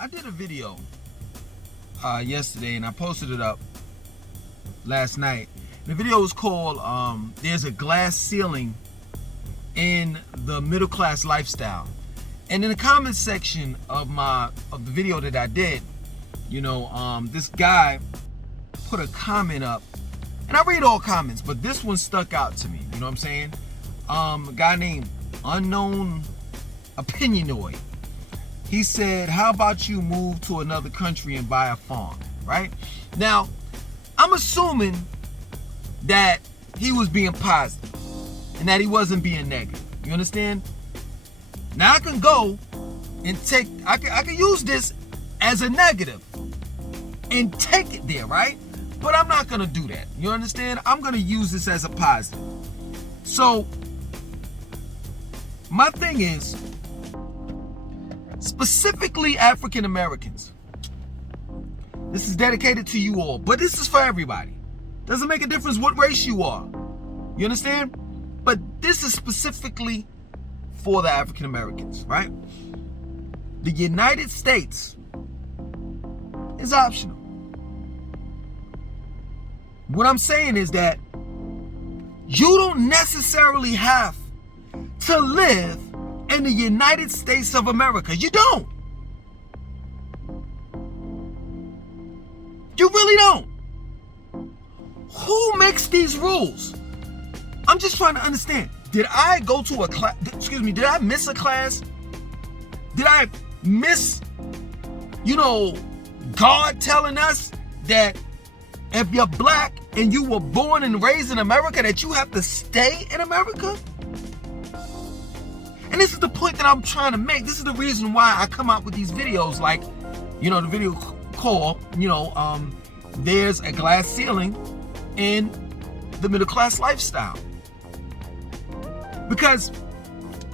I did a video yesterday and I posted it up last night. The video was called There's a Glass Ceiling in the Middle Class Lifestyle. And in the comment section of the video that I did, this guy put a comment up, and I read all comments, but this one stuck out to me. You know what I'm saying? A guy named Unknown Opinionoid. He said, how about you move to another country and buy a farm, right? Now, I'm assuming that he was being positive and that he wasn't being negative. You understand? Now I can go and I can use this as a negative and take it there, right? But I'm not gonna do that. You understand? I'm gonna use this as a positive. So my thing is, specifically African Americans, this is dedicated to you all, but this is for everybody. Doesn't make a difference what race you are. You understand? But this is specifically for the African Americans, right? The United States is optional. What I'm saying is that you don't necessarily have to live in the United States of America. You don't. You really don't. Who makes these rules? I'm just trying to understand. Did I go to a class? Did I miss a class? Did I miss, God telling us that if you're black and you were born and raised in America, that you have to stay in America? And this is the point that I'm trying to make. This is the reason why I come out with these videos, like, the video called, There's a Glass Ceiling in the Middle Class Lifestyle. Because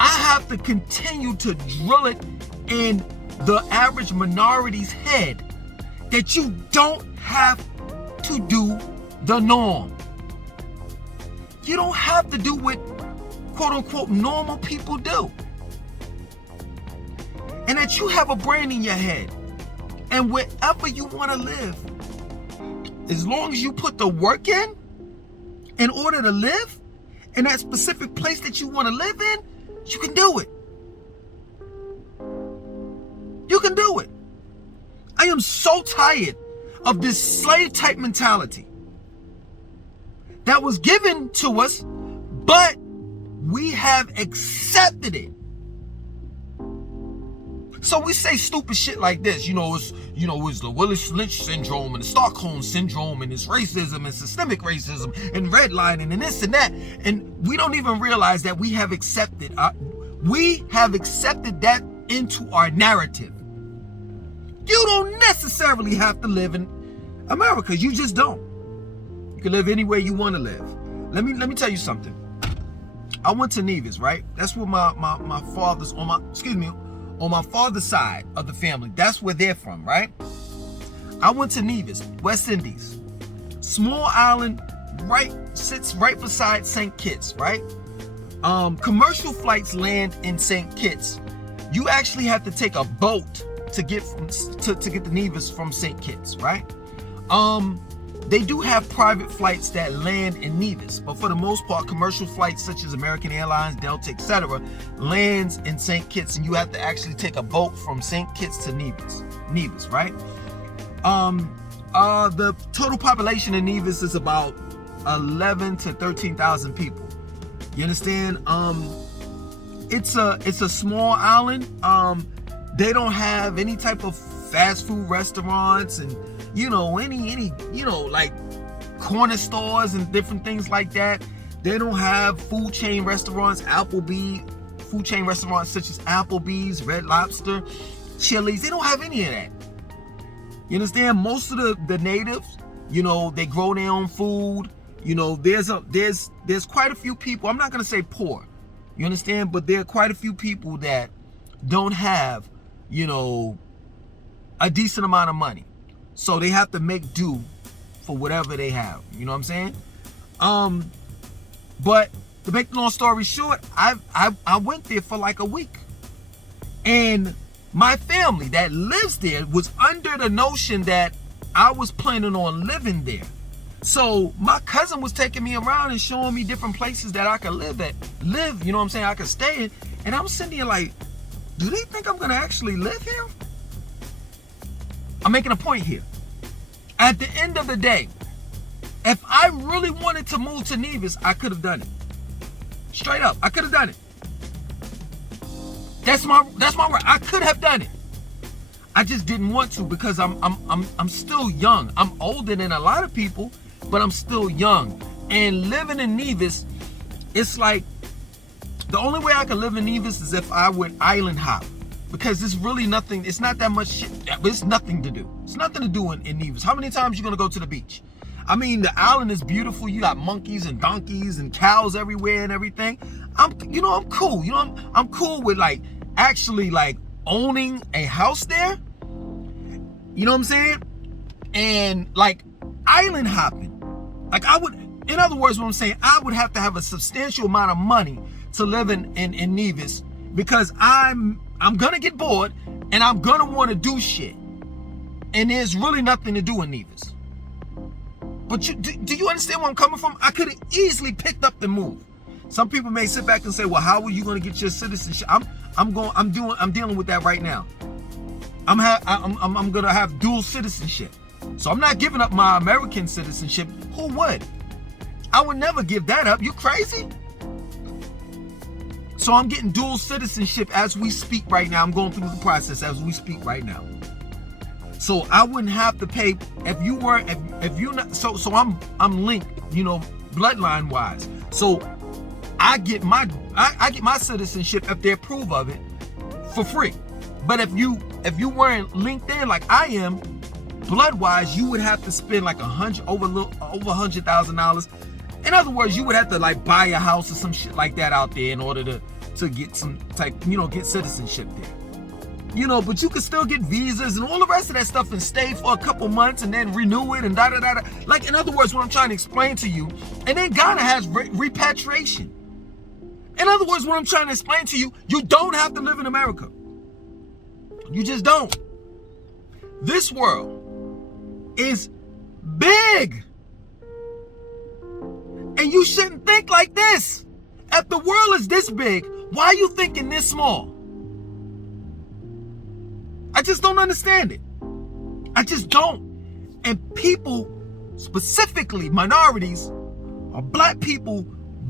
I have to continue to drill it in the average minority's head that you don't have to do the norm. You don't have to do what quote unquote normal people do. And that you have a brain in your head. And wherever you want to live, as long as you put the work in order to live in that specific place that you want to live in, you can do it. You can do it. I am so tired of this slave type mentality that was given to us, but we have accepted it. So we say stupid shit like this, it's the Willis Lynch syndrome and the Stockholm syndrome and it's racism and systemic racism and redlining and this and that, and we don't even realize that we have accepted that into our narrative. You don't necessarily have to live in America. You just don't. You can live anywhere you want to live. Let me tell you something. I went to Nevis, right? That's where my father's on my father's side of the family. That's where they're from, right? I went to Nevis, West Indies. Small island, sits right beside St. Kitts, right? Commercial flights land in St. Kitts. You actually have to take a boat to get to Nevis from St. Kitts, right? They do have private flights that land in Nevis, but for the most part, commercial flights such as American Airlines, Delta, etc., lands in St. Kitts, and you have to actually take a boat from St. Kitts to Nevis, right? The total population in Nevis is about 11 to 13,000 people. You understand? It's a small island. They don't have any type of fast food restaurants and any like corner stores and different things like that. They don't have food chain restaurants, food chain restaurants such as Applebee's, Red Lobster, Chili's. They don't have any of that. You understand? Most of the natives, they grow their own food. There's quite a few people. I'm not gonna say poor. You understand? But there are quite a few people that don't have, a decent amount of money. So they have to make do for whatever they have. You know what I'm saying? But to make the long story short, I went there for like a week. And my family that lives there was under the notion that I was planning on living there. So my cousin was taking me around and showing me different places that I could live, you know what I'm saying, I could stay in. And I'm sitting here like, do they think I'm gonna actually live here? I'm making a point here. At the end of the day, if I really wanted to move to Nevis, I could have done it. Straight up, I could have done it. That's my word. I could have done it. I just didn't want to because I'm still young. I'm older than a lot of people, but I'm still young. And living in Nevis, it's like the only way I could live in Nevis is if I would island hop, because it's really nothing. It's not that much shit. It's nothing to do. It's nothing to do in Nevis. How many times you gonna go to the beach? I mean, the island is beautiful. You got monkeys and donkeys and cows everywhere and everything. I'm cool. I'm cool with like actually like owning a house there. You know what I'm saying? And like island hopping. Like I would, in other words, what I'm saying, I would have to have a substantial amount of money to live in Nevis, because I'm gonna get bored and I'm gonna want to do shit. And there's really nothing to do in Nevis. But do you understand where I'm coming from? I could have easily picked up and moved. Some people may sit back and say, well, how are you going to get your citizenship? I'm dealing with that right now. I'm going to have dual citizenship. So I'm not giving up my American citizenship. Who would? I would never give that up. You crazy? So I'm getting dual citizenship as we speak right now. I'm going through the process as we speak right now. So I wouldn't have to pay if you not. So I'm linked, bloodline wise. So I get my citizenship if they approve of it for free. But if you weren't linked in like I am, blood wise, you would have to spend like over $100,000. In other words, you would have to like buy a house or some shit like that out there in order to get some type, get citizenship there. But you can still get visas and all the rest of that stuff and stay for a couple months and then renew it and da-da-da-da. Like, in other words, what I'm trying to explain to you, and then Ghana has repatriation. In other words, what I'm trying to explain to you, you don't have to live in America. You just don't. This world is big. And you shouldn't think like this. If the world is this big, why are you thinking this small? I just don't understand it. I just don't. And people, specifically minorities or black people,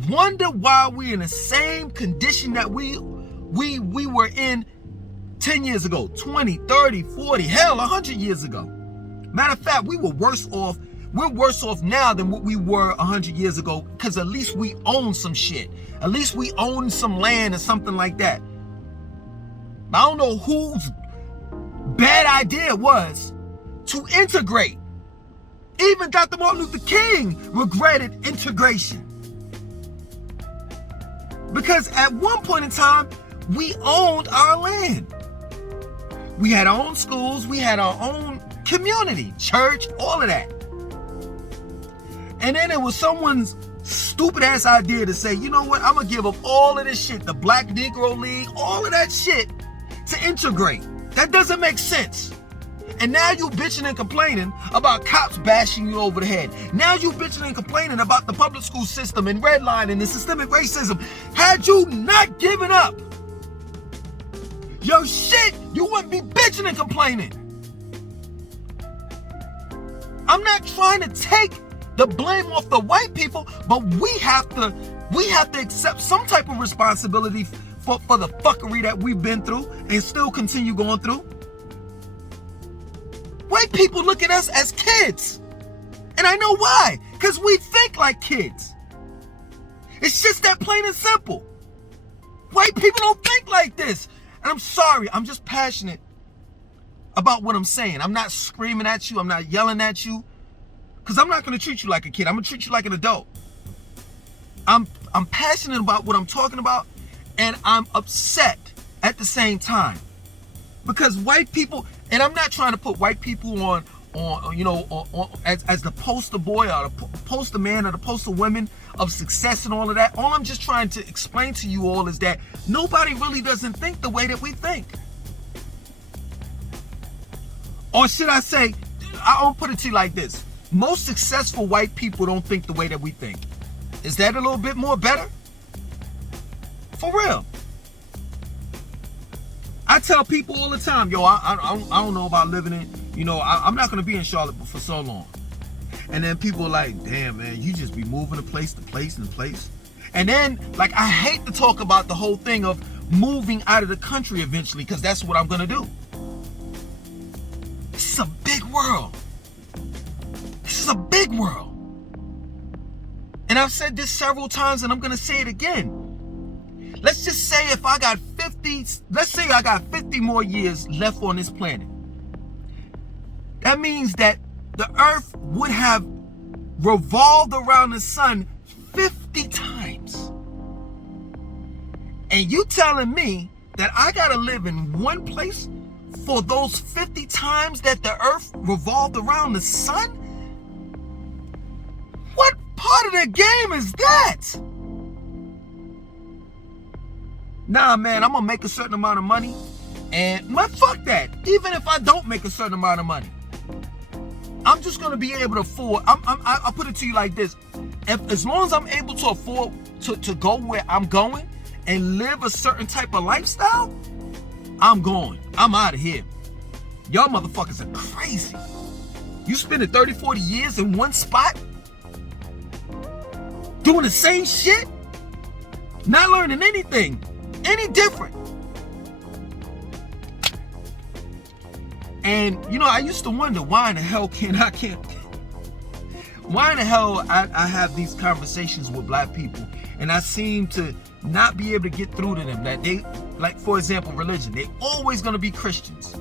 wonder why we're in the same condition that we were in 10 years ago, 20, 30, 40, hell, 100 years ago. Matter of fact, we were worse off. We're worse off now than what we were 100 years ago, because at least we own some shit. At least we own some land or something like that. I don't know whose bad idea it was to integrate. Even Dr. Martin Luther King regretted integration. Because at one point in time, we owned our land. We had our own schools, we had our own community, church, all of that. And then it was someone's stupid ass idea to say, you know what, I'm gonna give up all of this shit, the Black Negro League, all of that shit, to integrate. That doesn't make sense. And now you bitching and complaining about cops bashing you over the head. Now you bitching and complaining about the public school system and redlining and systemic racism. Had you not given up your shit, you wouldn't be bitching and complaining. I'm not trying to take the blame off the white people, but we have to accept some type of responsibility for the fuckery that we've been through and still continue going through. White people look at us as kids. And I know why. Because we think like kids. It's just that plain and simple. White people don't think like this. And I'm sorry, I'm just passionate about what I'm saying. I'm not screaming at you. I'm not yelling at you. Because I'm not going to treat you like a kid. I'm going to treat you like an adult. I'm passionate about what I'm talking about. And I'm upset at the same time. Because white people, and I'm not trying to put white people on as the poster boy or the poster man or the poster women of success and all of that. All I'm just trying to explain to you all is that nobody really doesn't think the way that we think. Or should I say, I'll put it to you like this. Most successful white people don't think the way that we think. Is that a little bit more better? For real. I tell people all the time, yo, I don't know about living in, I'm not going to be in Charlotte for so long. And then people are like, damn, man, you just be moving to place and place. And then, like, I hate to talk about the whole thing of moving out of the country eventually, because that's what I'm going to do. This is a big world. This is a big world. And I've said this several times, and I'm going to say it again. Let's just say if I got 50 more years left on this planet. That means that the earth would have revolved around the sun 50 times. And you telling me that I gotta live in one place for those 50 times that the earth revolved around the sun? What part of the game is that? Nah, man, I'm gonna make a certain amount of money, and fuck that. Even if I don't make a certain amount of money, I'm just gonna be able to afford. I'll put it to you like this: as long as I'm able to afford to go where I'm going and live a certain type of lifestyle, I'm going. I'm out of here. Y'all motherfuckers are crazy. You spending 30, 40 years in one spot, doing the same shit, not learning anything any different. And I used to wonder, why in the hell why in the hell I have these conversations with black people and I seem to not be able to get through to them that they, like, for example, religion, they always gonna be Christians.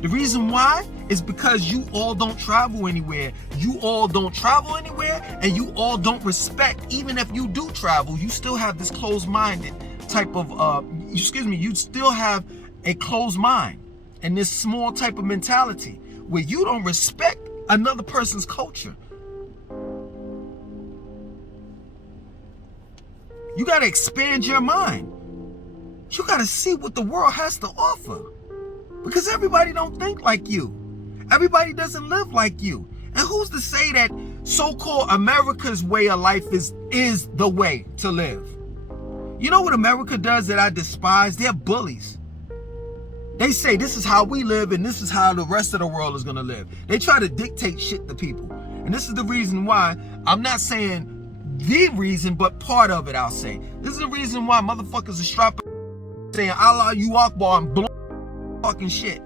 The reason why is because you all don't travel anywhere. You all don't travel anywhere, and you all don't respect. Even if you do travel, you still have this closed-minded type of, you still have a closed mind and this small type of mentality where you don't respect another person's culture. You got to expand your mind. You got to see what the world has to offer, because everybody don't think like you. Everybody doesn't live like you. And who's to say that so-called America's way of life is the way to live? You know what America does that I despise? They're bullies. They say this is how we live and this is how the rest of the world is going to live. They try to dictate shit to people. And this is the reason why, I'm not saying the reason, but part of it I'll say. This is the reason why motherfuckers are strapping, saying Allah you Akbar and blowing fucking shit.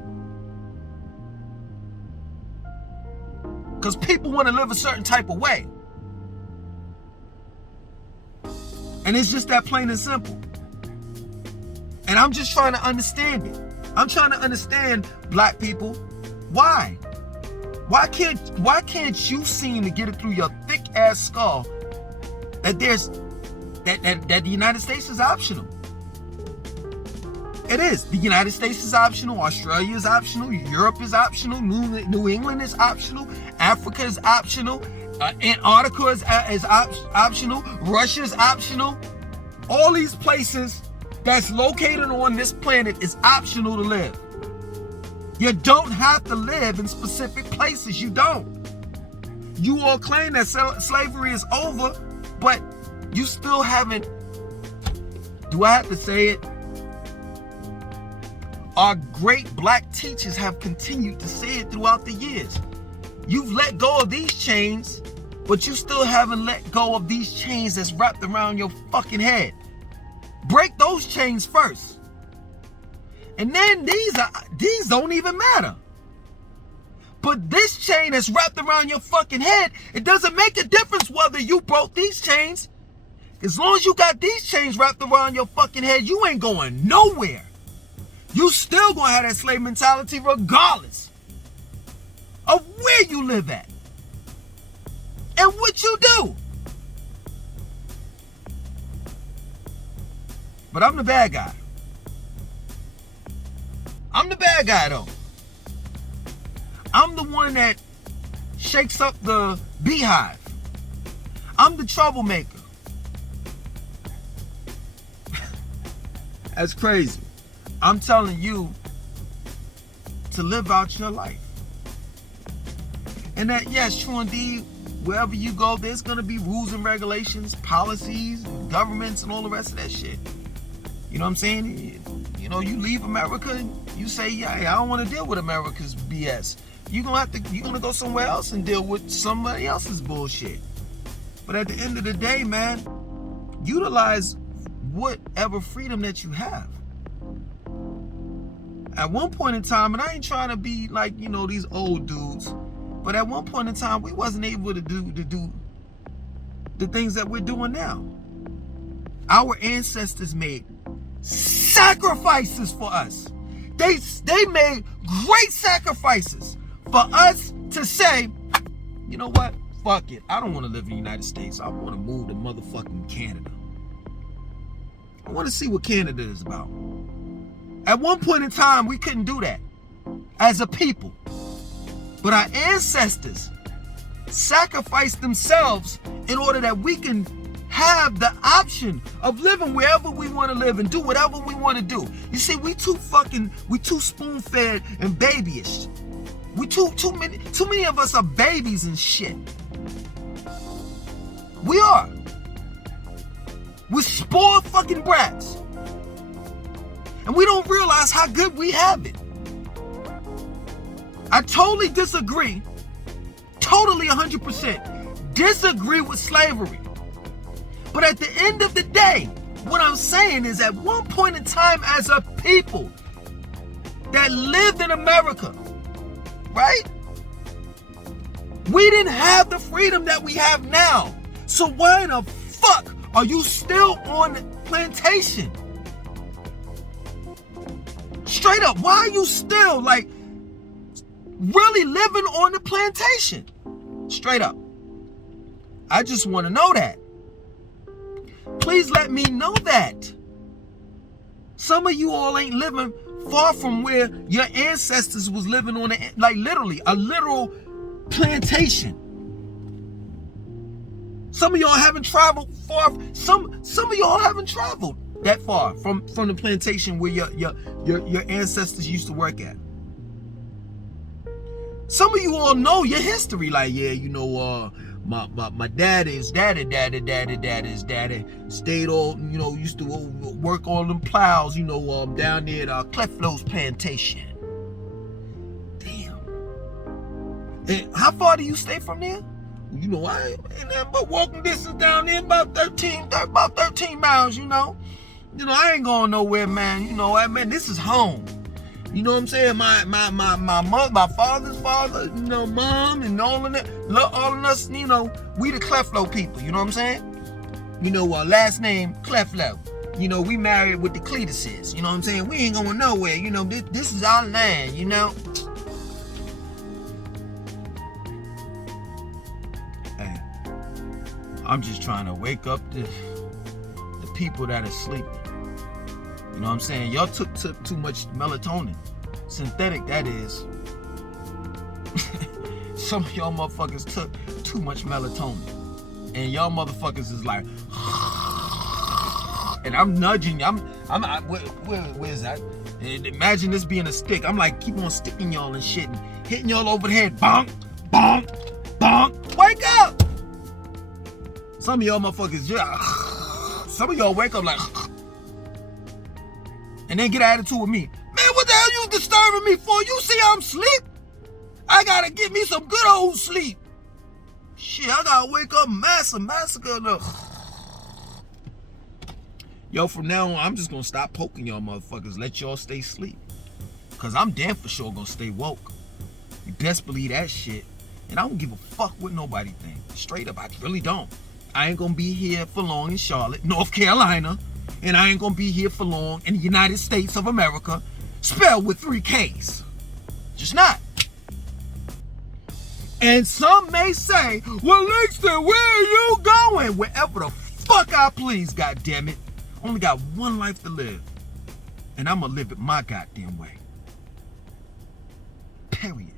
Because people want to live a certain type of way. And it's just that plain and simple. And I'm just trying to understand it. I'm trying to understand, black people, why? Why can't you seem to get it through your thick ass skull that that the United States is optional? It is. The United States is optional. Australia is optional. Europe is optional. New England is optional. Africa is optional. Antarctica is optional. Russia is optional. All these places that's located on this planet is optional to live. You don't have to live in specific places. You don't. You all claim that slavery is over, but you still haven't. Do I have to say it? Our great black teachers have continued to say it throughout the years. You've let go of these chains, but you still haven't let go of these chains that's wrapped around your fucking head. Break those chains first. And then these don't even matter. But this chain that's wrapped around your fucking head, it doesn't make a difference whether you broke these chains. As long as you got these chains wrapped around your fucking head, you ain't going nowhere. You still gonna have that slave mentality regardless of where you live at and what you do. But I'm the bad guy. I'm the bad guy though. I'm the one that shakes up the beehive. I'm the troublemaker. That's crazy. I'm telling you to live out your life. And that, yes, true indeed, wherever you go, there's going to be rules and regulations, policies, governments, and all the rest of that shit. You know what I'm saying? You know, you leave America and you say, yeah, I don't want to deal with America's BS. You're going to go somewhere else and deal with somebody else's bullshit. But at the end of the day, man, utilize whatever freedom that you have. At one point in time, and I ain't trying to be like, you know, these old dudes, but at one point in time, we wasn't able to do the things that we're doing now. Our ancestors made sacrifices for us. They made great sacrifices for us to say, you know what? Fuck it. I don't want to live in the United States. I want to move to motherfucking Canada. I want to see what Canada is about. At one point in time, we couldn't do that as a people. But our ancestors sacrificed themselves in order that we can have the option of living wherever we want to live and do whatever we want to do. You see, we too spoon-fed and babyish. Too many of us are babies and shit. We are. We're spoiled fucking brats. And we don't realize how good we have it. I totally disagree. Totally 100% disagree with slavery. But at the end of the day, what I'm saying is at one point in time as a people that lived in America, right? We didn't have the freedom that we have now. So why in the fuck are you still on the plantation? Straight up, why are you still like really living on the plantation? Straight up. I just want to know that. Please let me know that. Some of you all ain't living far from where your ancestors was living on, like literally, a literal plantation. Some of y'all haven't traveled far. Some of y'all haven't traveled that far from the plantation where your ancestors used to work at. Some of you all know your history, like, yeah, you know, my daddy's daddy stayed all, you know, used to work on them plows, you know, down there at Cleflo's plantation. Damn. And how far do you stay from there? You know, I ain't nothing but walking distance down there, about 13 miles, you know. You know, I ain't going nowhere, man. You know, I mean, this is home. You know what I'm saying? My mother, my father's father, you know, mom, and all of us, you know, we the Cleflo people. You know what I'm saying? You know, last name Cleflo. You know, we married with the Cletuses. You know what I'm saying? We ain't going nowhere. You know, this is our land. You know. Hey, I'm just trying to wake up the people that are sleeping. You know what I'm saying? Y'all took too much melatonin. Synthetic, that is. Some of y'all motherfuckers took too much melatonin. And y'all motherfuckers is like, and I'm nudging you. Where is that? And imagine this being a stick. I'm like, keep on sticking y'all and shit and hitting y'all over the head. Bonk, bonk, bonk. Wake up! Some of y'all motherfuckers, some of y'all wake up like, and then get an attitude with me. Man, what the hell you disturbing me for? You see I'm asleep? I gotta get me some good old sleep. Shit, I gotta wake up massacre. Yo, from now on, I'm just gonna stop poking y'all motherfuckers. Let y'all stay asleep. Cause I'm damn for sure gonna stay woke. You best believe that shit. And I don't give a fuck what nobody think. Straight up, I really don't. I ain't gonna be here for long in Charlotte, North Carolina. And I ain't gonna be here for long in the United States of America, spelled with 3 Ks. Just not. And some may say, well, Langston, where are you going? Wherever the fuck I please, goddammit. Only got one life to live. And I'm gonna live it my goddamn way. Period.